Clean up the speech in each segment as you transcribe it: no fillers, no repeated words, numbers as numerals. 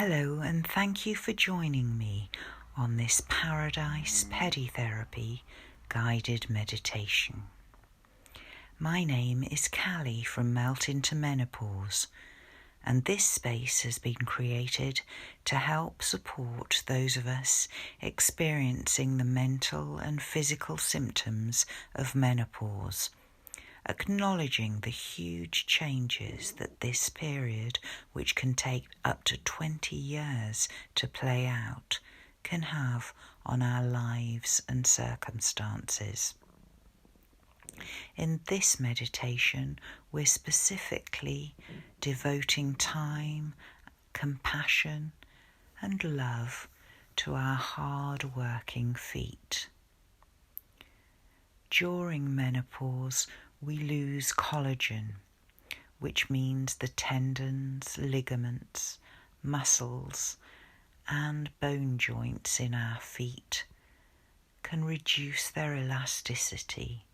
Hello, and thank you for joining me on this Paradise Pedi therapy guided meditation. My name is Callie from Melt into Menopause, and this space has been created to help support those of us experiencing the mental and physical symptoms of menopause, acknowledging the huge changes that this period, which can take up to 20 years to play out, can have on our lives and circumstances. In this meditation, we're specifically devoting time, compassion, and love to our hard-working feet. During menopause, we lose collagen, which means the tendons, ligaments, muscles, and bone joints in our feet can reduce their elasticity.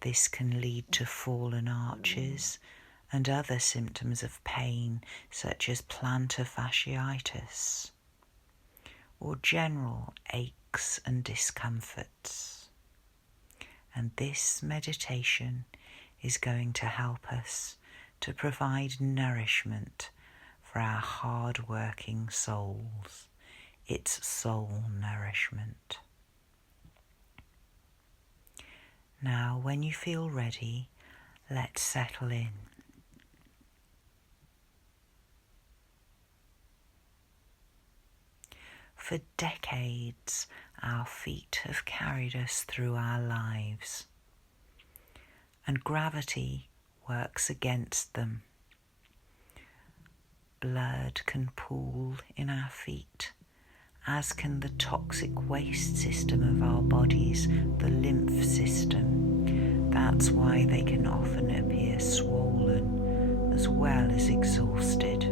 This can lead to fallen arches and other symptoms of pain such as plantar fasciitis or general aches and discomforts. And this meditation is going to help us to provide nourishment for our hard-working souls. It's soul nourishment. Now, when you feel ready, let's settle in. For decades, our feet have carried us through our lives, and gravity works against them. Blood can pool in our feet, as can the toxic waste system of our bodies, the lymph system. That's why they can often appear swollen as well as exhausted.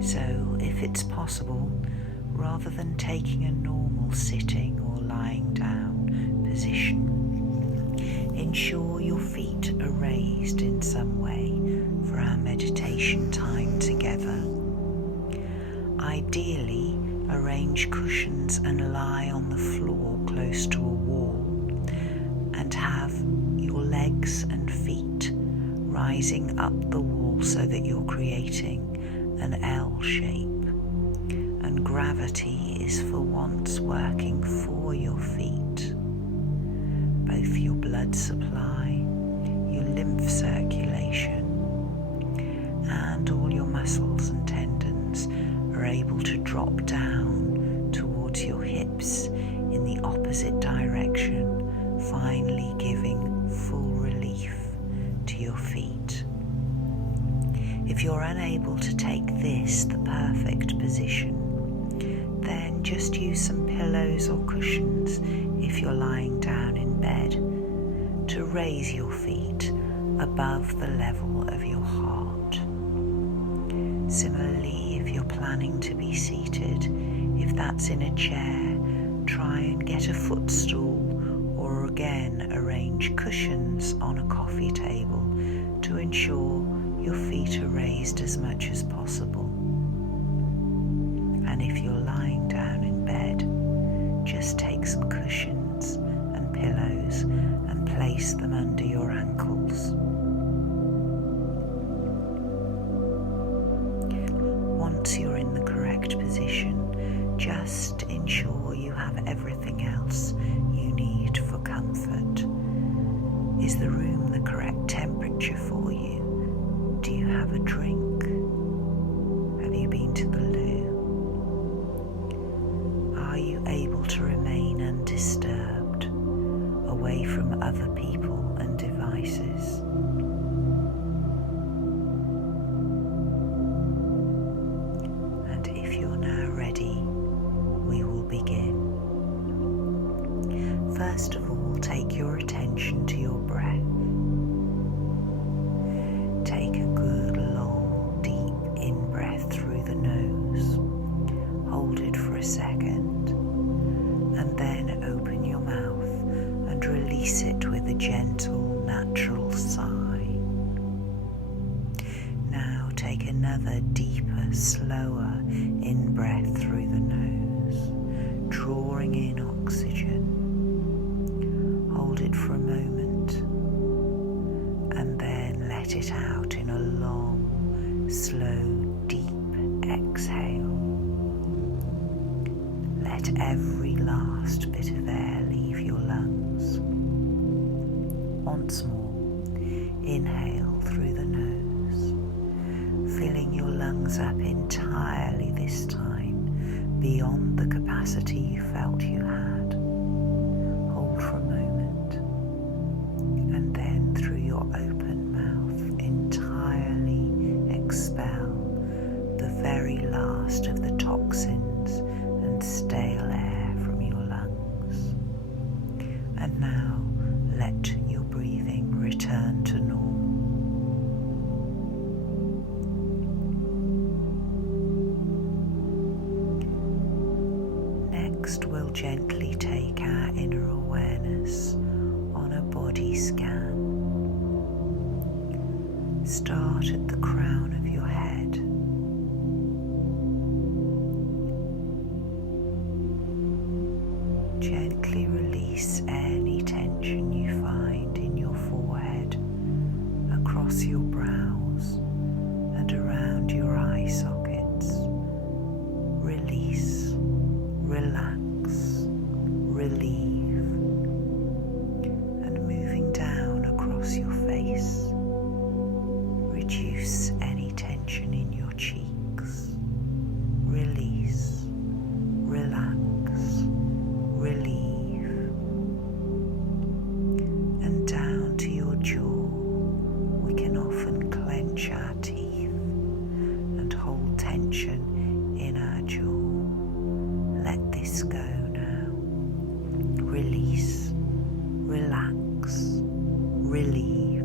So, if it's possible, rather than taking a normal sitting or lying down position, ensure your feet are raised in some way for our meditation time together. Ideally, arrange cushions and lie on the floor close to a wall, and have your legs and feet rising up the wall so that you're creating an L shape. And gravity is for once working for your feet. Both your blood supply, your lymph circulation, and all your muscles and tendons are able to drop down towards your hips in the opposite direction, finally giving full relief to your feet. If you're unable to take this the perfect position, then just use some pillows or cushions if you're lying down in bed to raise your feet above the level of your heart. Similarly, if you're planning to be seated, if that's in a chair, try and get a footstool, or again arrange cushions on a coffee table to ensure your feet are raised as much as possible. And if you're lying down in bed, just take some cushions and pillows and place them under your ankles. Once you're in the correct position, just ensure you have everything else you need for comfort. Is the room the correct temperature for you? Do you have a drink? Have you been to the loo? Are you able to remain undisturbed, away from other people and devices? And if you're now ready, we will begin. First of all, take your attention to your breath. Take a good, long, deep in-breath through the nose. Hold it for a second, and then open your mouth and release it with a gentle, natural sigh. Now take another another deeper, slower in-breath through the nose, drawing in oxygen. Hold it for a moment and then let it out in a long, slow, deep exhale. Let every last bit of air leave your lungs. Once more, inhale through the nose, filling your lungs up entirely this time, beyond the capacity you felt you had. Hold for a moment, and then through your open mouth, entirely expel the very last of the toxins and stale air from your lungs. And now let your breathing return to normal. Next, we'll gently take our inner awareness on a body scan. Start at the crown of your head. Gently release any tension you find in your forehead, across your brows, and around your eye sockets. Release, relax, relieve, and moving down across your face. Reduce any tension in your cheeks. Release, relax, relieve, and down to your jaw. We can often clench our teeth and hold tension in our jaw. Let this go now. Release, relax, relieve,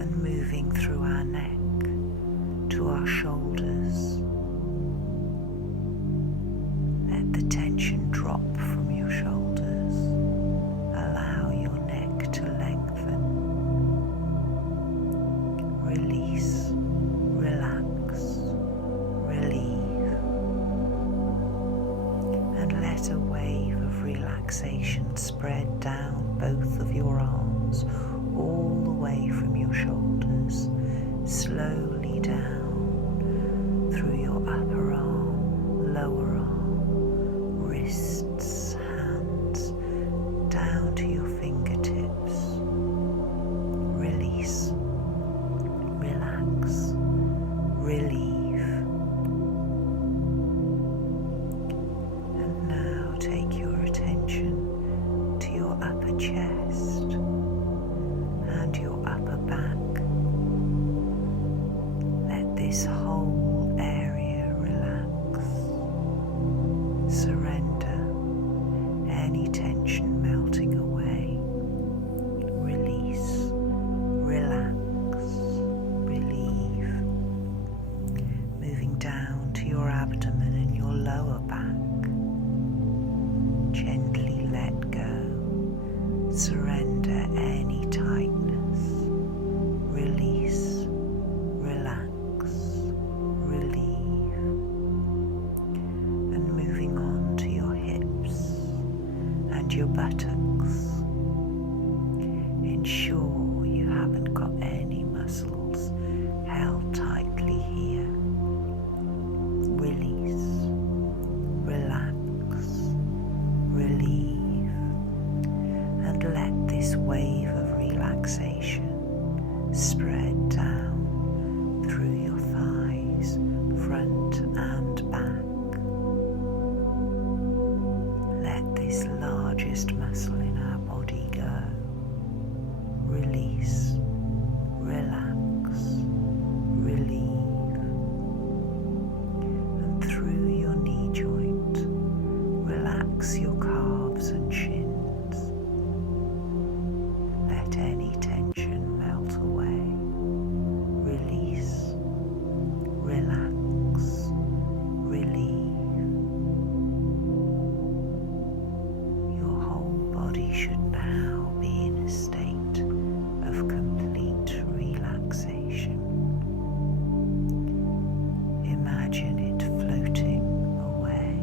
and moving through our neck to our shoulders. Let the tension drop from your shoulders. Allow your neck to lengthen. Release, relax, relieve, and let a wave of relaxation spread down both of your arms, all the way from your shoulders, slowly down through your upper arm, lower arm, wrists, hands, down to your fingertips. Release, relax, relieve. And now take your attention to your upper chest and your upper back. Let this whole area relax. Surrender any tension melting away. Release, relax, relieve. Moving down to your abdomen and your lower back. Gently let go. Surrender any tightness. Release, relax, imagine it floating away.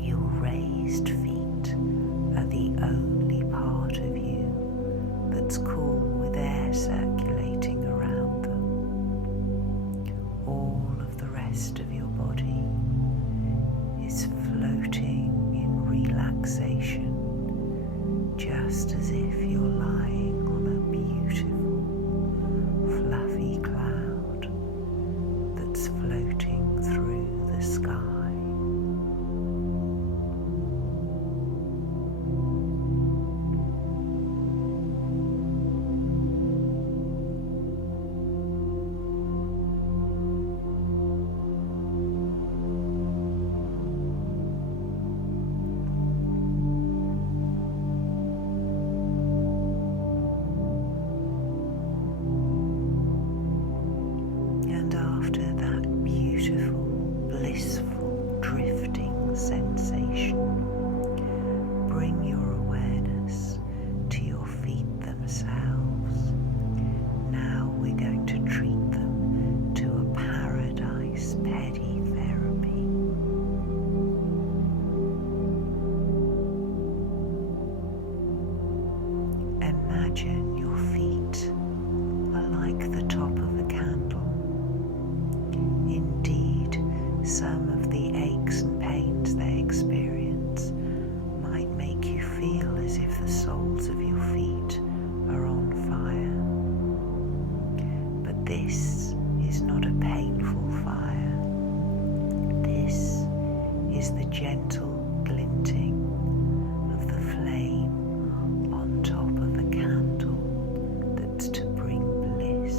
Your raised feet are the only part of you that's cool with air circulating around them. All of the rest of your body is floating in relaxation, just as if you're lying on a beautiful, fluffy cloud that's floating through the sky. Imagine your feet are like the top of a candle. Indeed, some of the aches and pains they experience might make you feel as if the soles of your feet are on fire. But this is not a painful fire. This is the gentle glinting of the flame on top of a candle that's to bring bliss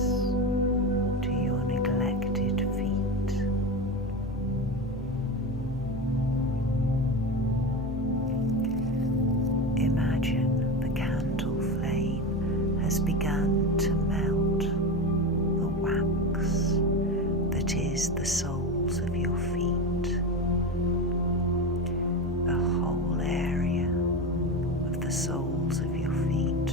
to your neglected feet. Imagine the candle flame has begun to melt the wax that is the soles of your feet. The whole area of the soles of your feet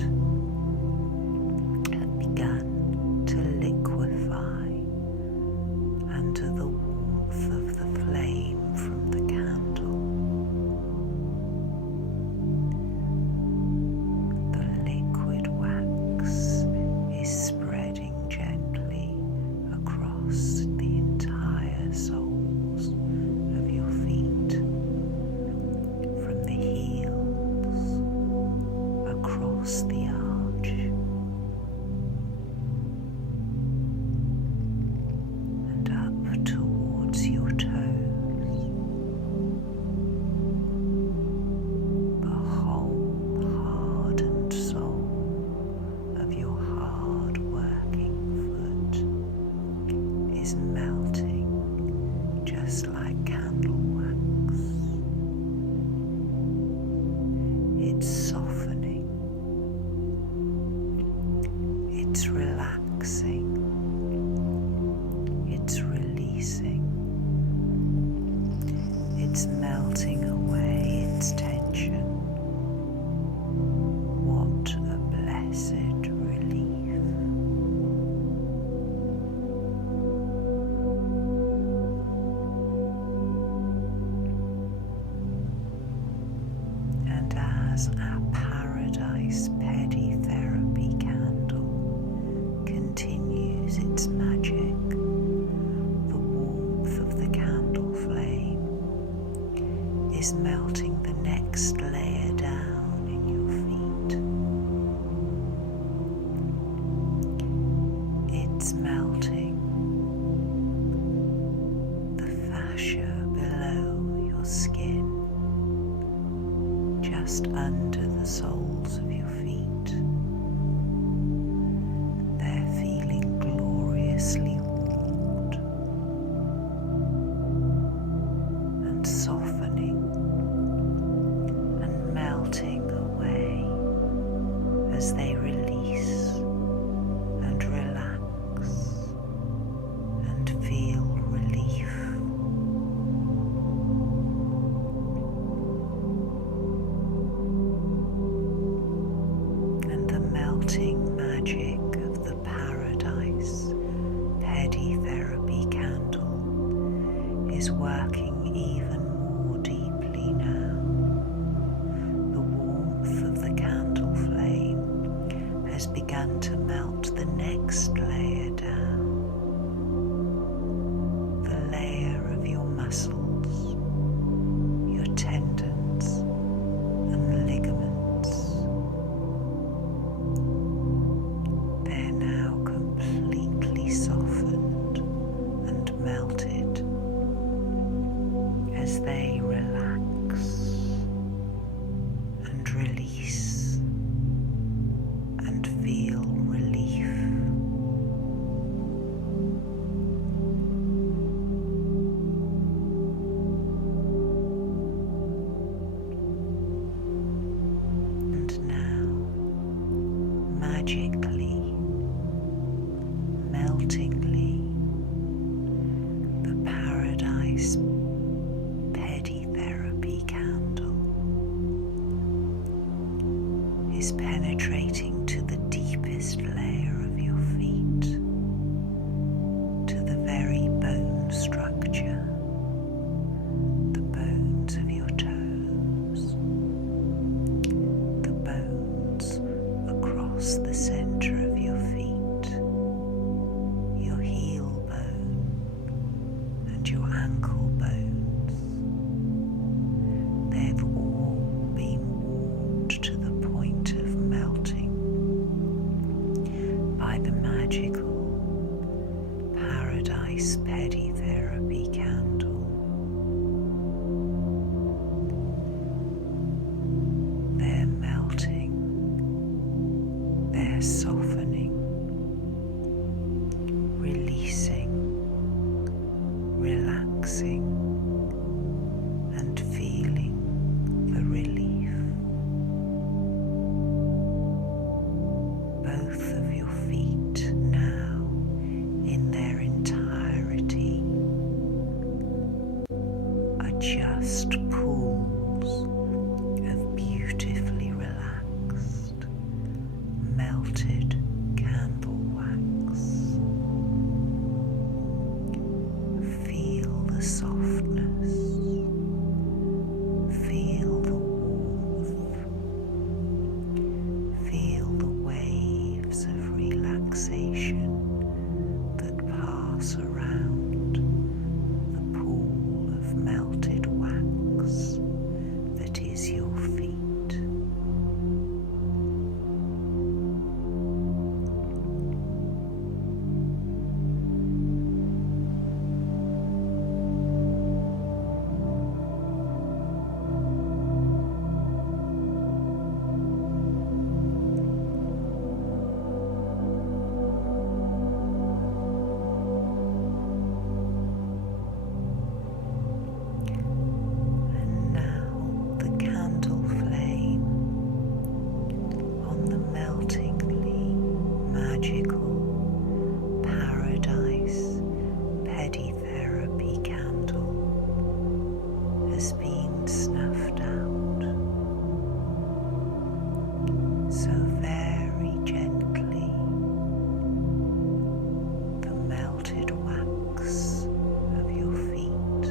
have begun to liquefy under the warmth of the flame from the candle. The liquid wax is spreading gently across the entire soles of your feet, from the heels across the arch and up towards your toes. The whole hardened sole of your hard-working foot is melting just like candle wax. It's softening. It's relaxing. It's releasing. It's melting away its tension. What a blessed relief. And as our Paradise Pedi therapy candle continues its magic, the warmth of the candle flame is melting the next layer down in your feet. It's melting the fascia below your skin, just under the soles of your feet. They're feeling gloriously warmed and softening and melting away as they release and relax and feel relief. And the melting magic of the Paradise Pedi therapy is working even more deeply now. The warmth of the candle flame has begun to melt the next layer down, the layer of your muscles, your tendons and ligaments. They're now completely softened and melted as they relax and release and feel relief. And now, magically, meltingly, the Paradise Pedi therapy candle is penetrating to the deepest layer of your feet, to the very bone structure, the bones of your toes, the bones across the center of your feet, your heel bone and your ankle bones. They've all been warmed to the point of melting by the magical Paradise Pedi therapy candle. They're melting, they're softening, releasing, relaxing, and feeling the relief. Both of your feet now, in their entirety, are just pools of beautifully relaxed, melted candle wax. Feel the softness, feel the warmth, feel the waves of relaxation that pass around the pool of melted wax that is your feet. And now the candle flame on the meltingly magical Paradise Pedi therapy candle has been snuffed out. So very gently, the melted wax of your feet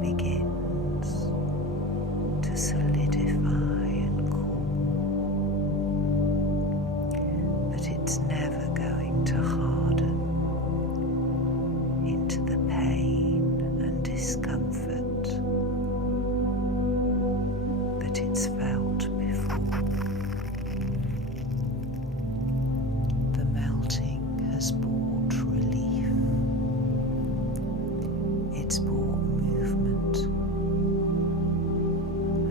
begins to solidify and cool, but it's never going to harden into the pain and discomfort that it's felt before. The melting has brought relief. It's brought movement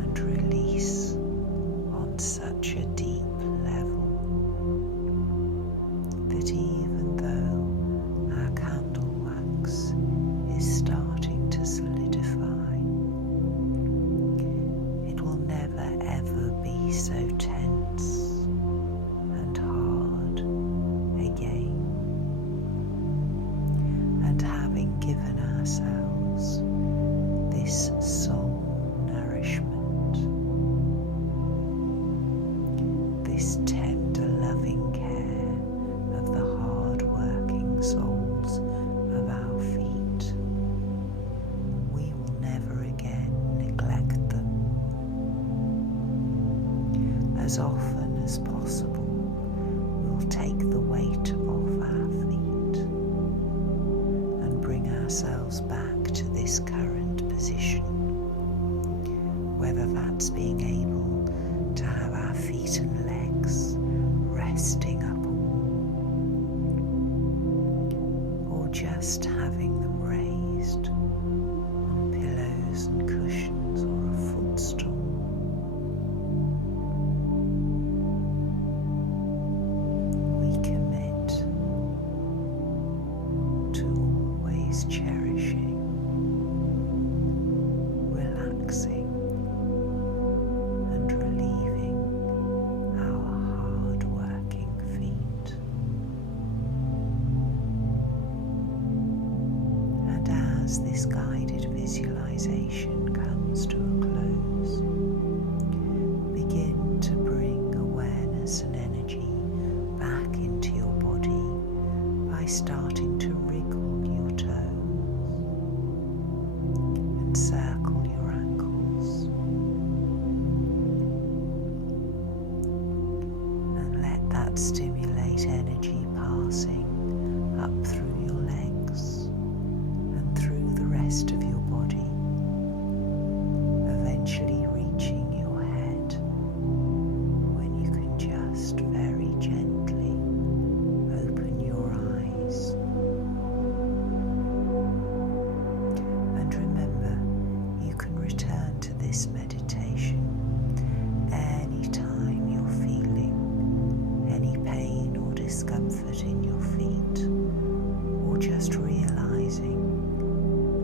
and release on such a deep level that even though our candle wax is starting to solidify, it will never ever be so tense and hard again. And having given ourselves this soul nourishment, this tender loving care of the hard-working soles of our feet, as often as possible, we'll take the weight off our feet and bring ourselves back to this current position, whether that's being able to have our feet and legs resting up a wall, or just having them raised on pillows and cushions or a footstool. We commit to always cherishing, relaxing, and relieving our hard-working feet. And as this guided visualization comes to a close, begin to bring awareness and energy back into your body by starting to wriggle your toes and circle your ankles, and let that stimulate energy passing up through your legs and through the rest of your body, eventually reaching your head, when you can just very gently open your eyes. And remember, you can return to this meditation anytime you're feeling any pain or discomfort in your feet, or just realizing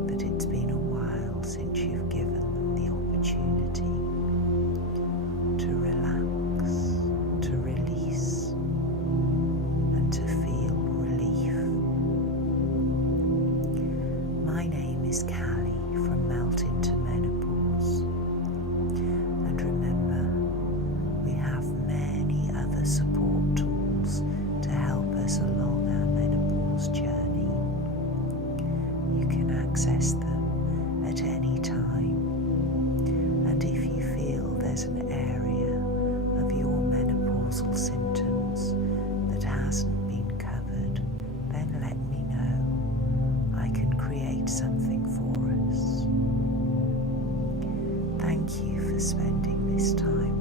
that it's been a while since you've given them the opportunity to relax, to release, and to feel relief. My name is Callie from Melt into Menopause, and remember, we have many other support tools to help us along our menopause journey. You can access them at any time, and if you feel there's an area of your menopausal symptoms that hasn't been covered, then let me know. I can create something for us. Thank you for spending this time